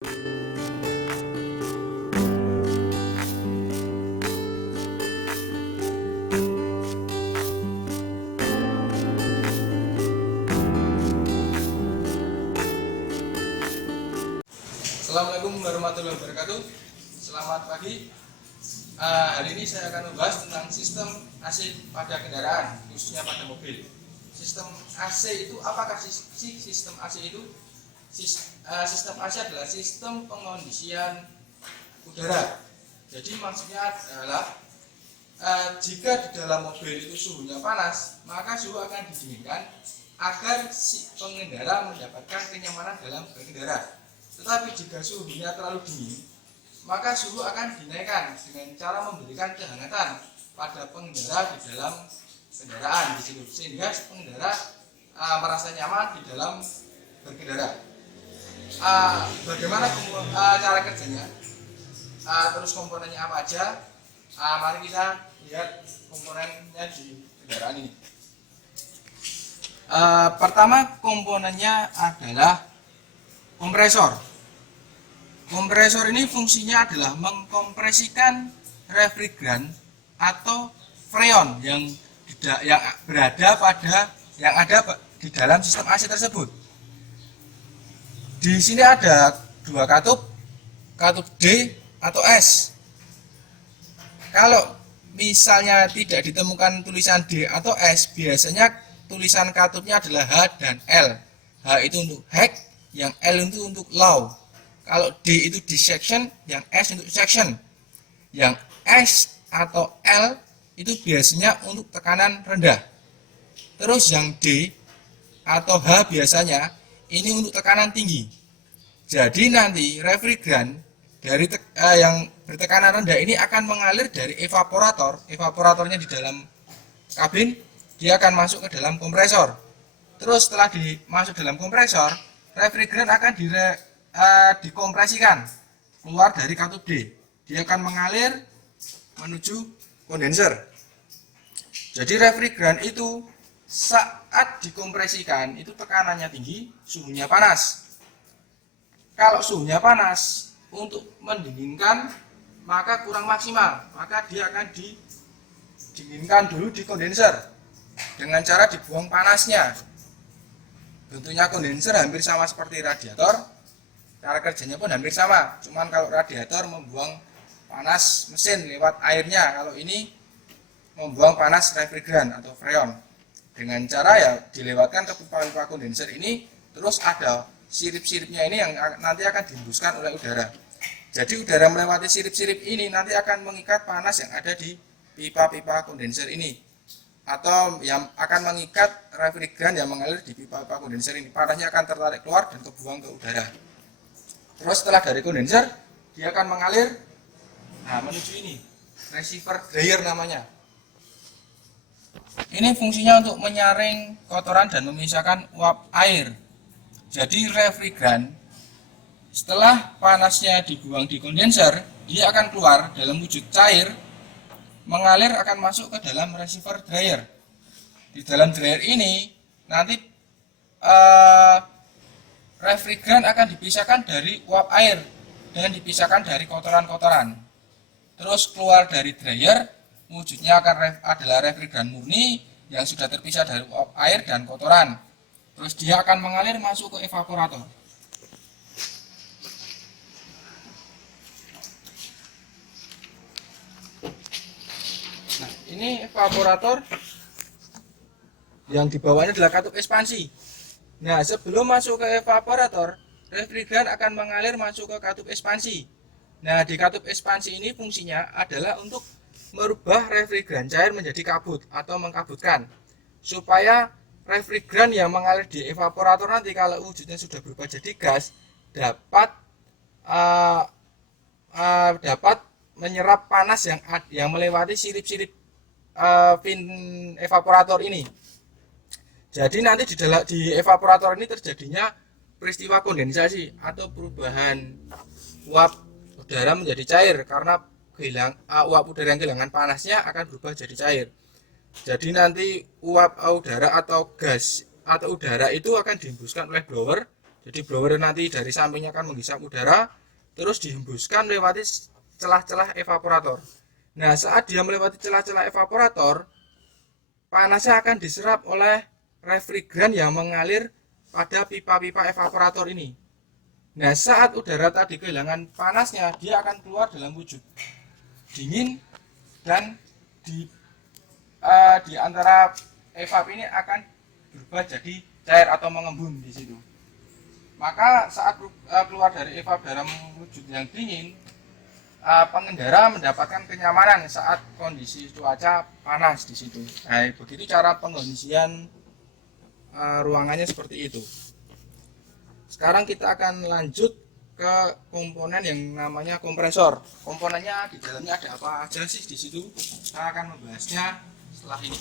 Assalamualaikum warahmatullahi wabarakatuh. Selamat pagi. Hari ini saya akan membahas tentang sistem AC pada kendaraan, khususnya pada mobil. Sistem AC itu apakah sistem AC itu? Sistem AC adalah sistem pengondisian udara. Jadi maksudnya adalah jika di dalam mobil itu suhunya panas, maka suhu akan didinginkan agar si pengendara mendapatkan kenyamanan dalam berkendara. Tetapi jika suhunya terlalu dingin, maka suhu akan dinaikkan dengan cara memberikan kehangatan pada pengendara di dalam kendaraan di situ, sehingga pengendara merasa nyaman di dalam berkendara. Bagaimana cara kerjanya? Terus komponennya apa aja? Mari kita lihat komponennya di kendaraan ini. Pertama komponennya adalah kompresor. Kompresor ini fungsinya adalah mengkompresikan refrigeran atau freon yang ada di dalam sistem AC tersebut. Di sini ada dua katup D atau S. Kalau misalnya tidak ditemukan tulisan D atau S, biasanya tulisan katupnya adalah H dan L. H itu untuk high, yang L itu untuk low. Kalau D itu dissection, yang S untuk section. Yang S atau L itu biasanya untuk tekanan rendah. Terus yang D atau H biasanya ini untuk tekanan tinggi. Jadi nanti refrigeran dari yang bertekanan rendah ini akan mengalir dari evaporator. Evaporatornya di dalam kabin, dia akan masuk ke dalam kompresor. Terus setelah masuk dalam kompresor, refrigeran akan dikompresikan keluar dari katup D. Dia akan mengalir menuju kondenser. Jadi refrigeran itu saat dikompresikan itu tekanannya tinggi, suhunya panas. Kalau suhunya panas, untuk mendinginkan maka kurang maksimal, maka dia akan didinginkan dulu di kondenser dengan cara dibuang panasnya. Bentuknya kondenser hampir sama seperti radiator. Cara kerjanya pun hampir sama, cuman kalau radiator membuang panas mesin lewat airnya, kalau ini membuang panas refrigeran atau freon. Dengan cara ya dilewatkan ke pipa-pipa kondenser ini, terus ada sirip-siripnya ini yang nanti akan dihembuskan oleh udara. Jadi udara melewati sirip-sirip ini nanti akan mengikat panas yang ada di pipa-pipa kondenser ini, atau yang akan mengikat refrigeran yang mengalir di pipa-pipa kondenser ini. Panasnya akan tertarik keluar dan kebuang ke udara. Terus setelah dari kondenser, dia akan mengalir menuju ini, receiver dryer namanya. Ini fungsinya untuk menyaring kotoran dan memisahkan uap air. Jadi refrigeran setelah panasnya dibuang di kondenser, dia akan keluar dalam wujud cair, mengalir akan masuk ke dalam receiver dryer. Di dalam dryer ini nanti refrigeran akan dipisahkan dari uap air dan dipisahkan dari kotoran-kotoran. Terus keluar dari dryer, wujudnya adalah refrigeran murni yang sudah terpisah dari uap air dan kotoran. Terus dia akan mengalir masuk ke evaporator. Nah, ini evaporator yang di bawahnya adalah katup ekspansi. Nah, sebelum masuk ke evaporator, refrigeran akan mengalir masuk ke katup ekspansi. Nah, di katup ekspansi ini fungsinya adalah untuk merubah refrigeran cair menjadi kabut atau mengkabutkan, supaya refrigeran yang mengalir di evaporator nanti kalau wujudnya sudah berubah jadi gas dapat menyerap panas yang melewati sirip-sirip pin evaporator ini. Jadi nanti di evaporator ini terjadinya peristiwa kondensasi atau perubahan uap udara menjadi cair karena uap udara yang kehilangan panasnya akan berubah jadi cair. Jadi nanti uap udara atau gas atau udara itu akan dihembuskan oleh blower Jadi blower nanti dari sampingnya akan menghisap udara, terus dihembuskan melewati celah-celah evaporator. Nah, saat dia melewati celah-celah evaporator, panasnya akan diserap oleh refrigeran yang mengalir pada pipa-pipa evaporator ini. Nah, saat udara tadi kehilangan panasnya, dia akan keluar dalam wujud dingin dan di antara evap ini akan berubah jadi cair atau mengembun di situ. Maka saat keluar dari evap dalam wujud yang dingin, pengendara mendapatkan kenyamanan saat kondisi cuaca panas di situ. Nah, begitu cara pengondisian ruangannya seperti itu. Sekarang kita akan lanjut ke komponen yang namanya kompresor. Komponennya di dalamnya ada apa aja sih di situ? Kita akan membahasnya setelah ini.